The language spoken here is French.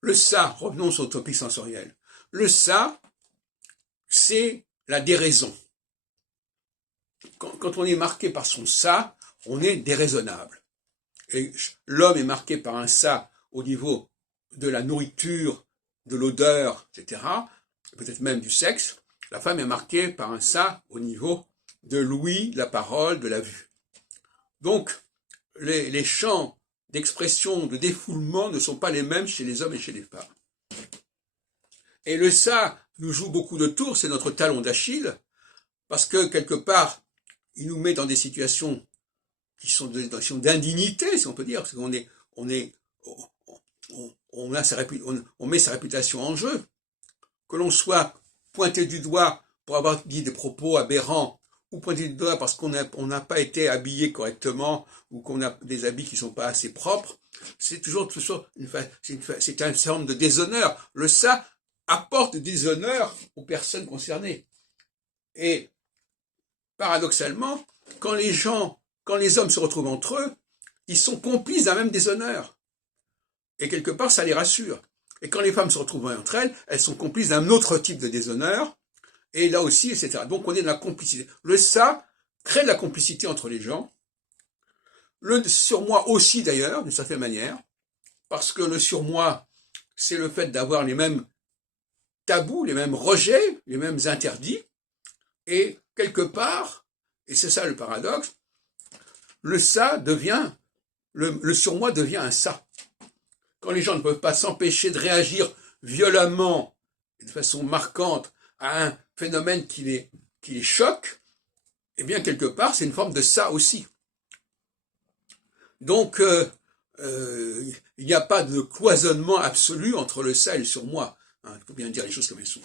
Le ça, revenons sur le topic sensoriel. Le ça, c'est la déraison. Quand on est marqué par son ça, on est déraisonnable. Et l'homme est marqué par un ça au niveau de la nourriture, de l'odeur, etc., peut-être même du sexe. La femme est marquée par un ça au niveau de l'ouïe, de la parole, de la vue. Donc, les champs d'expression, de défoulement ne sont pas les mêmes chez les hommes et chez les femmes. Et le ça nous joue beaucoup de tours, c'est notre talon d'Achille, parce que quelque part, il nous met dans des situations qui sont des situations d'indignité, si on peut dire, parce qu'on est, on met sa réputation en jeu. Que l'on soit pointé du doigt pour avoir dit des propos aberrants, ou pointé du doigt parce qu'on n'a pas été habillé correctement, ou qu'on a des habits qui ne sont pas assez propres, c'est toujours c'est un forme de déshonneur. Le ça apporte du déshonneur aux personnes concernées. Et paradoxalement, quand les hommes se retrouvent entre eux, ils sont complices d'un même déshonneur. Et quelque part, ça les rassure. Et quand les femmes se retrouvent entre elles, elles sont complices d'un autre type de déshonneur. Et là aussi, etc. Donc on est dans la complicité. Le ça crée de la complicité entre les gens. Le surmoi aussi d'ailleurs, d'une certaine manière. Parce que le surmoi, c'est le fait d'avoir les mêmes tabous, les mêmes rejets, les mêmes interdits. Et quelque part, et c'est ça le paradoxe, le ça devient, le surmoi devient un ça. Quand les gens ne peuvent pas s'empêcher de réagir violemment, de façon marquante, à un phénomène qui les choque, eh bien, quelque part, c'est une forme de ça aussi. Donc, il n'y a pas de cloisonnement absolu entre le ça et le surmoi. Il faut bien dire les choses comme elles sont.